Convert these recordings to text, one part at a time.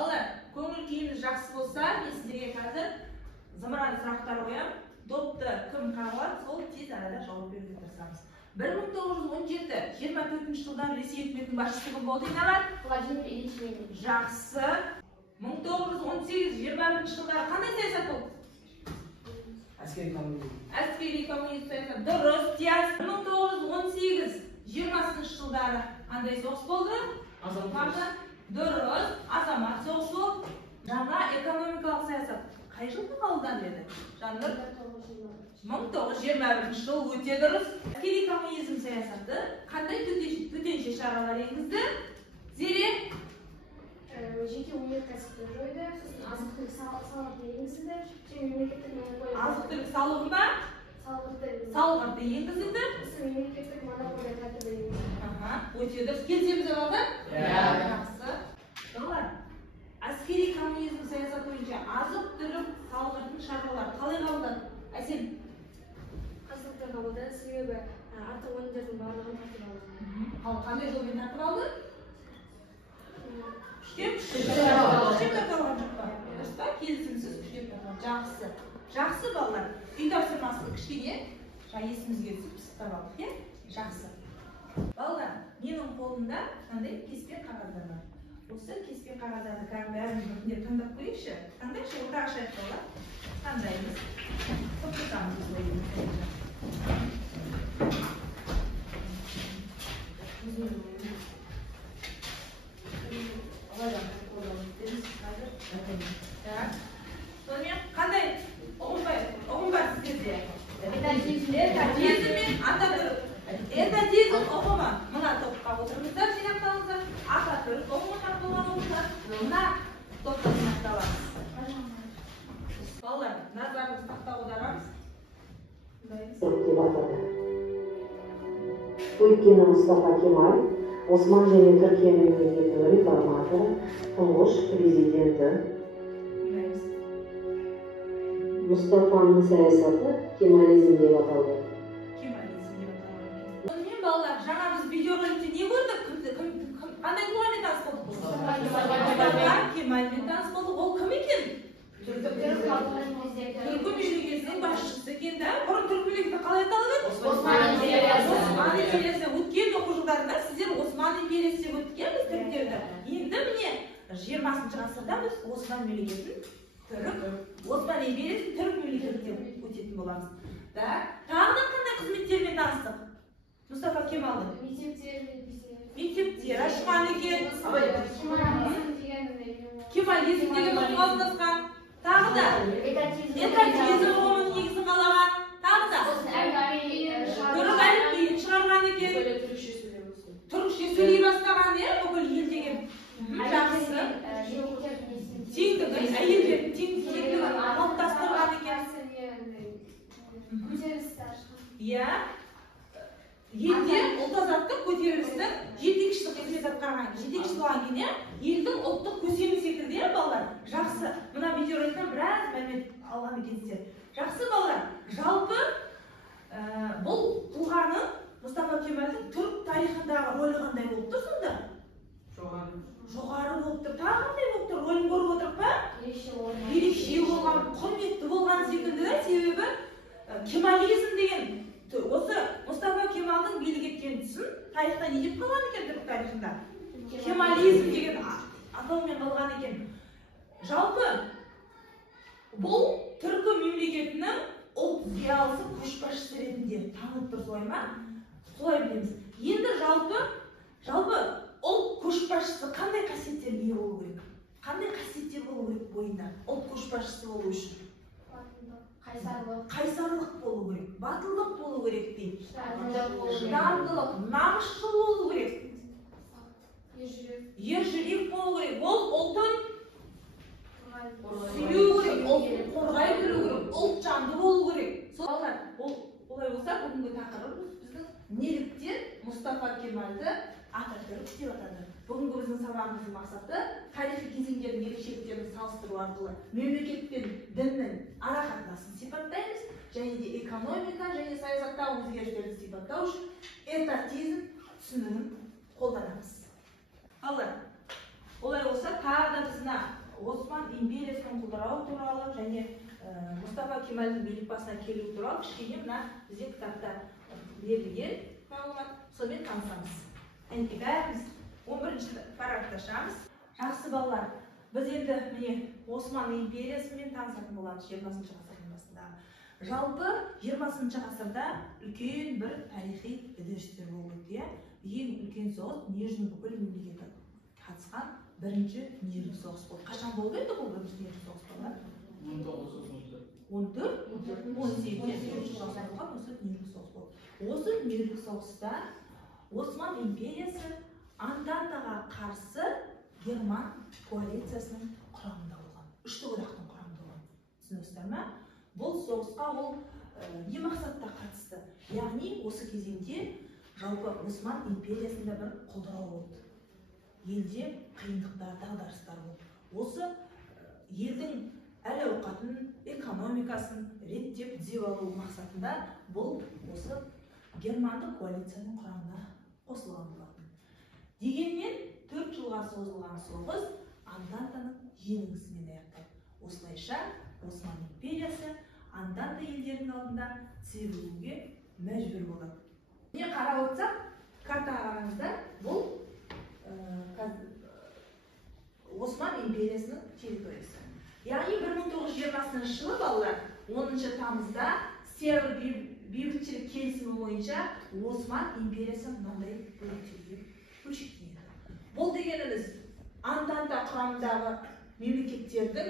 Көңіл күйіміз жақсы болса, мен сіздерге қазір зымыран сұрақтар қоямын. Допты кім қағылады, сол тез арада жауап беруге тырысамыз. 1917-24 жылдан Ресей үкіметінің басшысы кім болды? Владимир Ильич Ленин. Жақсы. 1918-21 жылдары қандай саясат болды? Әскери коммунизм. Әскери коммунизм саясат. Дұрыс, тияз. 1919-20 жылдары қандай соғыс болды? Дұрыс, азамат соғысы болды. Жаңа экономикалық саясат қай жылда қабылданды еді? Жанр 1921 жыл, өте дұрыс. Әскери коммунизм саясаты қандай төтенше шаралар енгізді? Зере? Жеке өнеркәсіпті жойды, азық-түлік салығын енгізді, мемлекеттік монополия. Азық-түлік салығы ба? Салықтарды енгізді. Мемлекеттік монополия тәртібі енгізді. Өте дұрыс. Келісеміз оларда? Жақсы. Әскери коммунизм саясаты бойынша азық-түлік салығының шаралары қалай қабылданды? Әсел? Қазақтар қабылдады, себебі артық өнімдердің барлығын тартып алды. Қандай жолмен тартып алды? Күштеп тартылған жоқ па? Дұрыс па? Келісімсіз күштеп тартылған. Жақсы. Жақсы балалар. Үй тапсырмасын кішкене есімізге түсіп пысықтап алдық, жақсы. Балалар, менің қолымда қандай кеспе қағаздар бар. Осы кеспе қағаздарды бәрін бірінде таңдап көрейікші. Таңдайықшы, ортаға шайық балалар. Таңдаймыз. Тоқтатамыз қандай ұғым бар сіздерде? Этатизм мен Ататүрік. Этатизм ұғымы. Мына топқа отырыңыздар, жинақталыңыздар. Ататүрік ұғымы тартылған олыңыздар. Мына топқа жинақталыңыз. Балалар, назарыңыз тақтаға аударамыз. Өйткені Мұстафа Кемал Осман және Түркия мемлекетінің реформаторы, тұңғыш президенті. Мұстафаның саясаты кемализм деп аталды. Кемализм деп аталды. Сонымен балалар, жаңа біз видеороликте не көрдік? Қандай тұлғамен таныс болдық? Мұстафа Кемалмен таныс болдық. Ол кім екен? Түркі мемлекетінің басшысы екен, да? Бұрын түркі мемлекеті қалай аталып еді? Осман империясы. Өткен оқу жылдарында сіздер Осман империясы деп өткенбіз түріктерді. Енді міне 20 ғасырда біз Осман мемлекетін Осман империясын түрік мемлекеті деп өтетін боламыз. Тағы қандай қызметтермен таныстық? Мұстафа Кемалдың мектептер ашқан екен. Кемализм деген ұғым қалыптасқан. Тағы да этатизм ұғымының негізін қалаған. Тағы да түрік әліпбиін шығарған екен. Түрікше сөйлей бастаған, бүкіл ел деген. Жақсы. Теңдігін, әйелдердің теңдігін қалыптастырған екен. Елде ұлт-азаттық көтерілістің жетекшілік қызмет атқарған. Жетекші болған кейін елдің ұлттық көсемі секілді, балалар. Жақсы. Мына видеороликтен біраз мәлімет алған екенсіздер. Жақсы балалар. Жалпы бұл тұлғаның Мұстафа Кемалдің түрік тарихындағы рөлі қандай болып тұр сонда? Жоғары болып тұр. Тағы қандай болып тұр? Рөлін көріп отырық па? Ерекше болған, құрметті болған секілді, себебі кемализм деген осы Мұстафа Кемалдың билік еткен тұсын тарихта не деп қалған екен түрік тарихында? Кемализм деген атаумен қалған екен. Жалпы бұл түркі мемлекетінің ұлт зиялысы көшбасшысы ретінде танылып тұр, солай ма? Солай білеміз. Енді жалпы ұлт көшбасшысы қандай қасиеттерге ие болу керек? Қандай қасиеттер болу керек бойында ұлт көшбасшысы болу үшін? Қайсарлық болу керек, батылдық болу керек дейді. Шыдамдылық, намысшыл болу керек. Ержүрек болу керек. Ол ұлтын сүйеу керек, ұлтын қорғай білу керек, ұлтжанды болу керек. Солай болса, бүгінгі тақырыбымыз біздің неліктен Мұстафа Кемалды Ататүрік деп атады. Бүгінгі біздің сабағымыздың мақсаты тарихи кезеңдердің ерекшеліктерін салыстыру арқылы мемлекет пен діннің арақатынасын сипаттаймыз, және де экономика және саясаттағы өзгерістерді сипаттау үшін этатизм түсінігін қолданамыз. Олай болса тағы да біз мына Осман империясының құлдырауы туралы және Мұстафа Кемалдің билік басына келуі туралы кішкене мына бізде кітапта берілген мағлұмат, сонымен танысамыз. Әнекей бәріміз 11-ші параграфты ашамыз. Жақсы балалар, біз енді міне Осман империясымен танысатын боламыз 20-ші ғасырдың басындағы. Жалпы 20-ші ғасырда үлкен бір тарихи үдерістер болып өтті. Ең үлкен соғыс дүниежүзінің бүкіл мемлекеті қатысқан бірінші дүниежүзілік соғыс болды. Қашан болды еді бұл бірінші дүниежүзілік соғыс балалар? 1914-18 осы дүниежүзілік соғыста Осман империясы Антантаға қарсы Герман коалициясының құрамында болған. Үшті одақтың құрамында болған. Түсінесіздер ме? Бұл соғысқа ол не мақсатта қатысты? Яғни осы кезеңде жалпы Осман империясында бір құлдырау болды. Елде қиындықтар, дағдарыстар болды. Осы елдің әл-ауқатын, экономикасын реттеп түзеп алу мақсатында бұл осы германдық коалицияның құрамына қосылған болатын. Дегенмен 4 жылға созылған соғыс Антантаның жеңілісімен аяқталды. Осылайша Осман империясы Антанта елдерінің алдында тізілуге мәжбүр болады. Не қарап отырсақ, картаға қараңыздар, бұл Осман империясының территориясы. Яғни 1920 жылы балалар 10 тамызда Север бейбітшілік келісімі бойынша Осман империясы мынандай бөліктерге бөлшектенеді. Бұл дегеніміз Антанта құрамындағы мемлекеттердің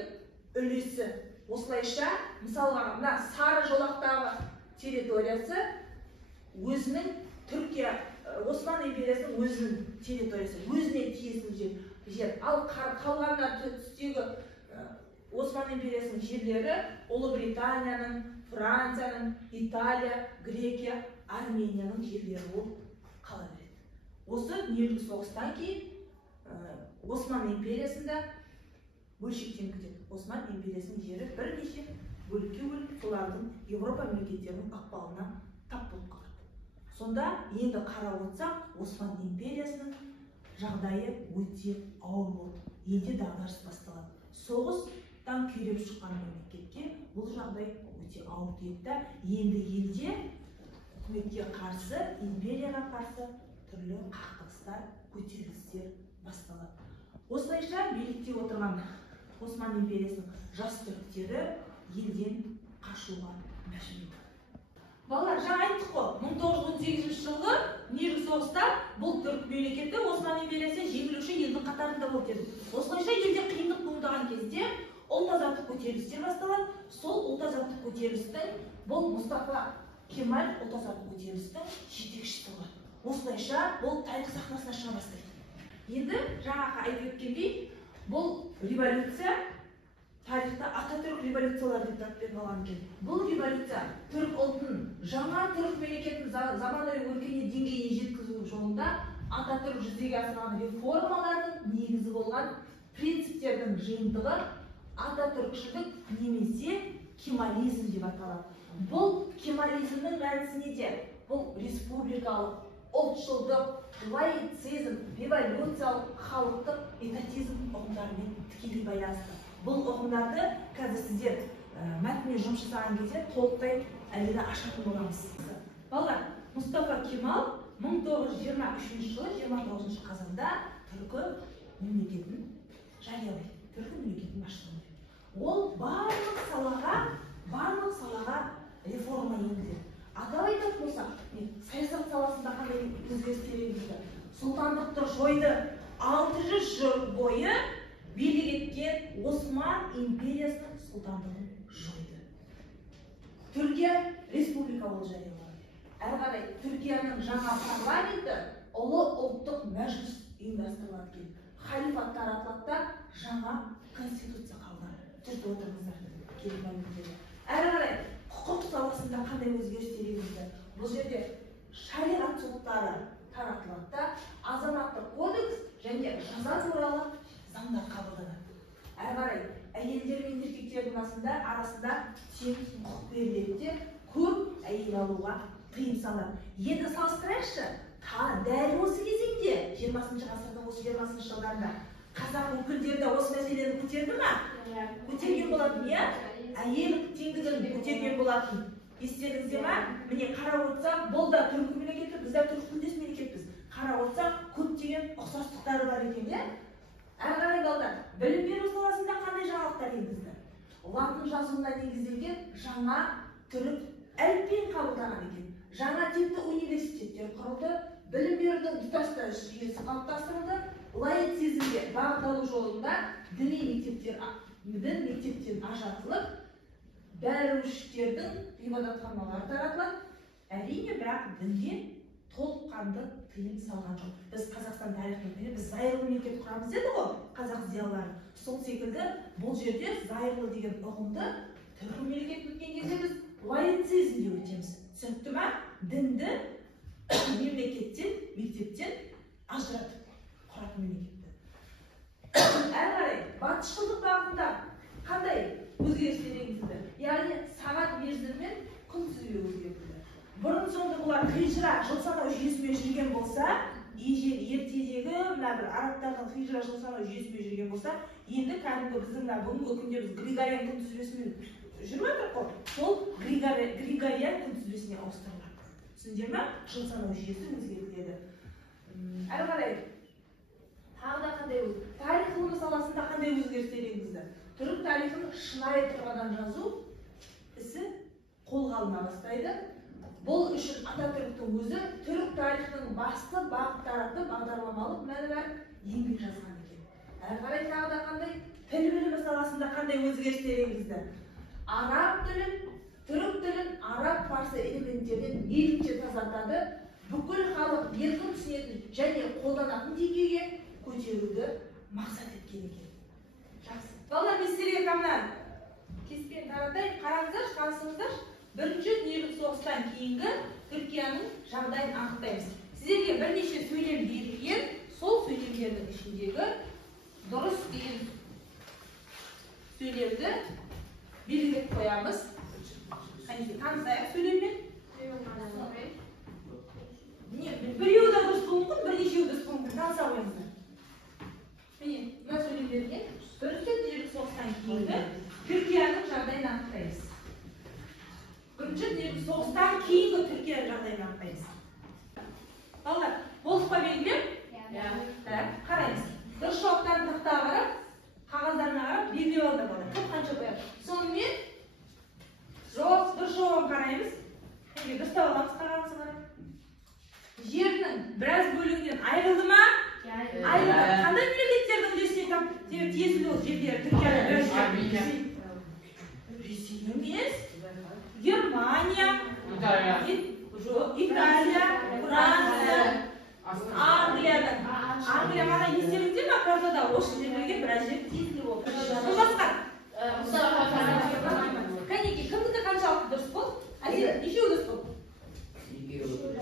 үлесі. Осылайша, мысалға, мына сары жолақтағы территориясы өзінің Түркия, Осман империясының өзінің территориясы, өзіне тиесілі жер. Ал қалғанына түстегі Осман империясының жерлері Ұлыбританияның, Францияның, Италия, Грекия, Арменияның жерлері болып қала береді. Осы дүниежүзілік соғыстан кейін Осман империясында бөлшектеніп кетеді. Осман империясының жері бірнеше бөлікке бөлініп, солардың Европа мемлекеттерінің ықпалына тап болып қалады. Сонда енді қарап отырсақ, Осман империясының жағдайы өте ауыр болды. Елде дағдарыс басталады. Соғыстан күйреп шыққан мемлекетке бұл жағдай өте ауыр тиді. Енді елде үкіметке қарсы, империяға қарсы түрлі қақтығыстар, көтерілістер басталады. Осылайша билікте отырған Осман империясының жас түріктері елден қашуға мәжбүр болды. Балалар, жаңа айттық қой, 1918 жылғы дүниежүзілік соғыста бұл түрік мемлекеті Осман империясы жеңілуші елдің қатарында болып еді. Осылайша елде қиындық туындаған кезде ұлт-азаттық көтерілістер басталады. Сол ұлт-азаттық көтерілістің бұл Мұстафа Кемал ұлт-азаттық көтерілістің жетекшісі болады. Осылайша бұл тарих сахнасына шыға бастайды. Енді жаңағы айтып өткендей, бұл революция тарихта Ататүрік революциялар деп ат беріп алған екен. Бұл революция түрік ұлтын жаңа түрік мемлекетін заманауи өркениет деңгейіне жеткізу жолында Ататүрік жүзеге асырған реформалардың негізі болған принциптердің жиынтығы Ататүрікшілдік немесе кемализм деп аталады. Бұл кемализмнің мәнісі неде? Бұл республикалық, ұлтшылдық, лаицизм, революциялық, халықтық, этатизм ұғымдарымен тікелей байланысты. Бұл ұғымдарды қазір сіздер мәтінмен жұмыс жасаған кезде толықтай әлде ашатын боламыз. Балалар, Мұстафа Кемал 1923 жылы 29 қазанда түркі мемлекетін жариялайды. Түркі мемлекетін басшылығы. Ол барлық салаға реформа енгізеді. Атап айтатын болсақ, саясат саласында қандай өзгерістер енгізді. Сұлтандықты жойды. 600 жыл бойы билік еткен Осман империясының сұлтандығын жойды. Түркия республика болып жарияланды. Әрі қарай Түркияның жаңа парламенті ұлы ұлттық мәжіліс ұйымдастырылады. Халифат таратылады, жаңа конституция қабылданды. Түркі отырыңыздар. Әрі қарай құқық саласында қандай өзгерістер енгізді? Бұл жерде шариғат соттары таратылады, азаматтық кодекс және жаза туралы заңдар қабылданады. Әрі қарай әйелдер мен еркектердің арасында тең құқық беріледі, көп әйел алуға тыйым салады. Енді салыстырайықшы, дәл осы кезеңде 20 ғасырдың осы 20 жылдарында қазақ өкілдері де осы мәселені көтерді ма? Көтерген болатын, иә? Әйел теңдігін көтерген болатын. Естеріңізде ма? Міне қарап отырсақ, бұл да түркі мемлекеті, біз де түркітілдес мемлекетпіз. Қарап отырсақ, көптеген ұқсастықтары бар екен, иә? Әрі қарай балдар, білім беру саласында қандай жаңалықтар енгізді? Латын жазуына негізделген жаңа түрік әліпбиін қабылдаған екен. Жаңа типті университеттер құрылды, білім берудің тұтастай жүйесі қалыптастырылды, лаицизмге бағытталу жолында діни мектептен ажыратылып, бәруштердің ғибадатханалары таратылады. Әрине, бірақ дінге толыққанды тыйым салған жоқ. Біз Қазақстан тарихында біз зайырлы мемлекет құрамыз деді ғой, қазақ зиялылары. Сол секілді бұл жерде зайырлы деген ұғымды түркі мемлекет өткен кезде біз лаицизм деп өтеміз. Түсінікті ма? Дінді мемлекеттен, мектептен ажыратып құратын мемлекетті. Әрі қарай, батысшылдық бағытында қандай өзгерістер енгізілді? Яғни сағат мерзіммен күн сүзбе өзгертілді. Бұрын соңды бұлар хижра жыл санау жүйесімен жүрген болса, ертедегі мына бір арабтардың хижра жыл санау жүйесімен жүрген болса, енді кәдімгі біздің бүгінгі күнде біз Григориан күн сүзбесімен жүріп жатырмыз ғой. Сол Григориан күн сүзбесіне ауыстырылады. Түсіндіңдер ме? Жыл санау жүйесі өзгертіледі. Әрі қарай тағы да қандай тарих ғылымы саласында қандай өзгерістер енгізді? Түрік тарихын шынайы тұрғыдан жазу ісі қолға алына бастайды. Бұл үшін Ататүріктің өзі түрік тарихының басты бағыттары бағдарламалық мәні бар еңбек жазған екен. Әрі қарай тағы да қандай тіл білімі саласында қандай өзгерістер енгізді? Араб тілін, түрік тілін, араб парсы элементтерден мейлінше тазартады, бүкіл халық еркін түсінетін және қолданатын деңгейге көтеруді мақсат еткен екен. Жақсы. Балалар, мен сіздерге камнан кеспен таратайын, қараңыздар, танысыңыздар. Бірінші дүниежүзілік соғыстан кейінгі Түркияның жағдайын анықтаймыз. Сіздерге бірнеше сөйлем берілген, сол сөйлемдердің ішіндегі дұрыс деген сөйлемді белгілеп қоямыз. Танысайық сөйлеммен. Біреуі де дұрыс болуы мүмкін, бірнешеуі дұрыс болуы мүмкін. Таныса қойыңыздар. Міне, мына сөйлемдерге бірінші дүниежүзілік соғыстан кейінгі Түркияның жағдайын анықтаймыз. Бірінші дүниежүзілік соғыстан кейінгі Түркия жағдайын анықтаймыз. Балалар, болдық па белгілеп? Қараймыз. Дұрыс жауаптарын тақтаға қарап, қағаздарына қарап, белгілеп алды балалар. Көп қанша қояды. Сонымен дұрыс жауабын қараймыз. Дұрыстап аламыз қағазды қарап. Жердің біраз бөлігінен айырылды ма? Айырылды. Қандай мемлекеттердің үлесіне тиесілі ол жерлері Түркияда? Ресей емес. Германия, Италия, Франция, Англия. Англия мана естеріңізде ма? Картада осы жерлерге біраз жер тиесілі болды. Бұл басқа? Кәнеки, кімдікі қаншалықты дұрыс болды? Әзір, нешеу дұрыс болды?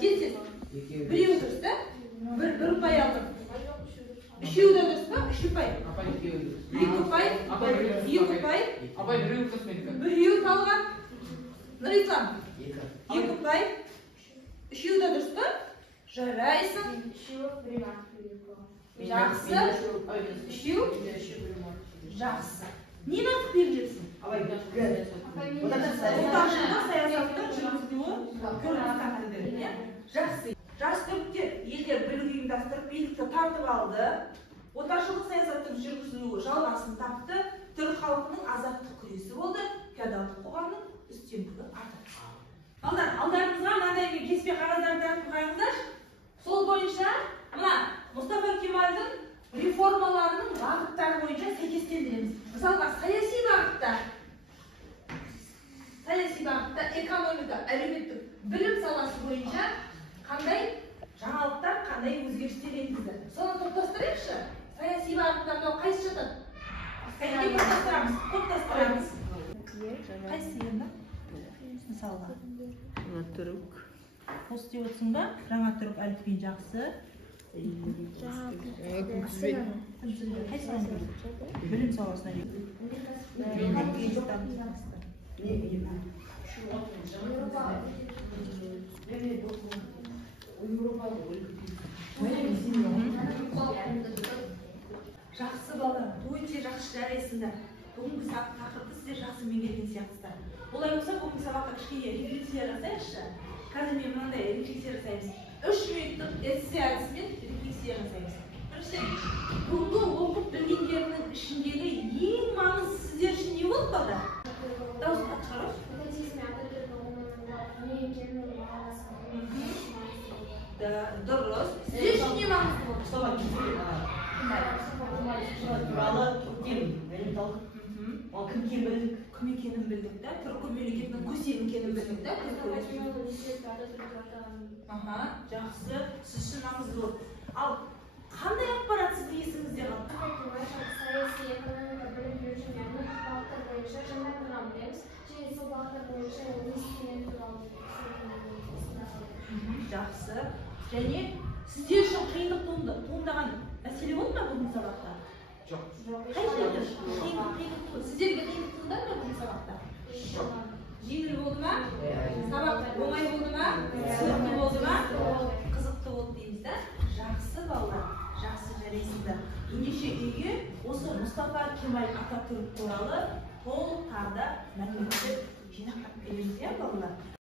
Жетсіз. Біреу дұрыс та? Бір ұпай алдым. Үшеу де дұрыс па? Үш ұпай. Екі ұпай. Екі ұпай. Біреу қалған. Нұрислам. Екі ұпай. Үшеу де дұрыс па? Жарайсың. Жақсы. Үшеу. Жақсы. Нені артық берілесің? Отаншылдық саясаттың жүргізілуі көріністен тілдері. Жақсы. Жас түріктер елдер бірігіп ұйымдастырып, билікті тартып алды. Отаншылдық саясаттың жүргізілуі жалғасын тапты. Түрік халқының азаттық күресі болды. Феодалдық қоғамның үстемдігі артты. Балдар, алдарыңызға мынандай кеспе қағаздарын тартып қойыңыздар. Сол бойынша мына Мұстафа Кемалдың реформаларының бағыттары бойынша сәйкестендіреміз. Мысалға, саяси бағытта экономика, әлеуметтік білім саласы бойынша қандай жаңалықтар, қандай өзгерістер енгізді. Соны топтастырайықшы. Саяси бағытта мынау қайсы жатады? Топтастырамыз. Қайсы енді? Мысалға. Жаңа түрік. Осы деп отырсың ба? Жаңа түрік әліпбиін жақсы. Білім саласына Жақсы балалар, өте жақсы жарайсыңдар. Бүгінгі тақырыпты сіздер жақсы меңгерген сияқтысыздар. Олай болса, бүгінгі сабаққа кішкене рефлексия жасайықшы. Қазір мен мынандай рефлексия жасаймыз. 3 минуттық эссе әдісімен рефлексия жасаймыз. Біріншіден, бүгінгі оқып білгендерінің ішіндегі ең маңызды сіздер үшін не болды балалар? Дауысын шығарыңыз. Дұрыс. Сіздер үшін не маңызды болды? туралы көктем білдік. Ол кім екенін білдік. Кім екенін білдік та, түркі мемлекетінің көсем екенін білдік та. Жақсы, сіз үшін маңызды болды. Ал қандай ақпарат сіздің есіңізде қалды? Саяси, экономика, білім беру және бағыттар бойынша жаңартылған білеміз. Және сол бағыттар бойынша не істеген туралы. Жақсы. Және сіздер үшін қиындық туындаған мәселе болды ма бүгінгі сабақта? Жоқ. Қай жерде? Сіздерге қиындық туындады ма бүгінгі сабақта? Жоқ. Жеңіл болды ма? Сабақ оңай болды ма? Қызықты болды ма? Қызықты болды дейміз да. Жақсы балалар, жақсы жарайсыздар. Ендеше үйге осы Мұстафа Кемал Ататүрік туралы толық тарда мәліметтер жинақтап береміз, иә балалар?